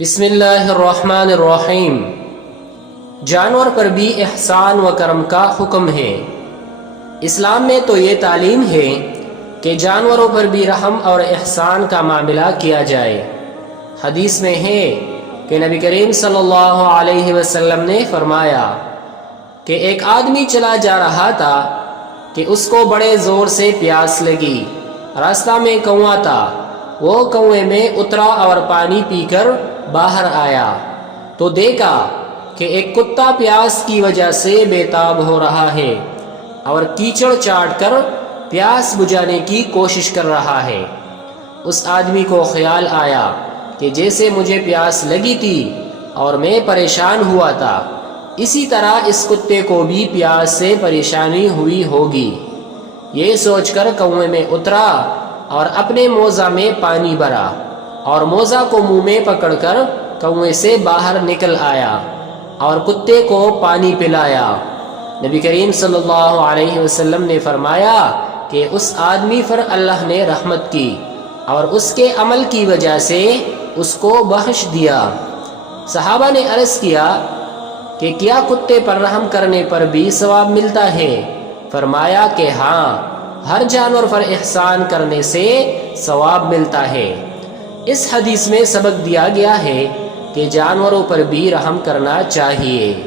بسم اللہ الرحمن الرحیم۔ جانور پر بھی احسان و کرم کا حکم ہے۔ اسلام میں تو یہ تعلیم ہے کہ جانوروں پر بھی رحم اور احسان کا معاملہ کیا جائے۔ حدیث میں ہے کہ نبی کریم صلی اللہ علیہ وسلم نے فرمایا کہ ایک آدمی چلا جا رہا تھا کہ اس کو بڑے زور سے پیاس لگی۔ راستہ میں کنواں تھا، وہ کنویں میں اترا اور پانی پی کر باہر آیا تو دیکھا کہ ایک کتا پیاس کی وجہ سے بے تاب ہو رہا ہے اور کیچڑ چاٹ کر پیاس بجھانے کی کوشش کر رہا ہے۔ اس آدمی کو خیال آیا کہ جیسے مجھے پیاس لگی تھی اور میں پریشان ہوا تھا، اسی طرح اس کتے کو بھی پیاس سے پریشانی ہوئی ہوگی۔ یہ سوچ کر کنویں میں اترا اور اپنے موزہ میں پانی بھرا اور موزہ کو منہ میں پکڑ کر کنویں سے باہر نکل آیا اور کتے کو پانی پلایا۔ نبی کریم صلی اللہ علیہ وسلم نے فرمایا کہ اس آدمی پر اللہ نے رحمت کی اور اس کے عمل کی وجہ سے اس کو بخش دیا۔ صحابہ نے عرض کیا کہ کیا کتے پر رحم کرنے پر بھی ثواب ملتا ہے؟ فرمایا کہ ہاں، ہر جانور پر احسان کرنے سے ثواب ملتا ہے۔ اس حدیث میں سبق دیا گیا ہے کہ جانوروں پر بھی رحم کرنا چاہیے۔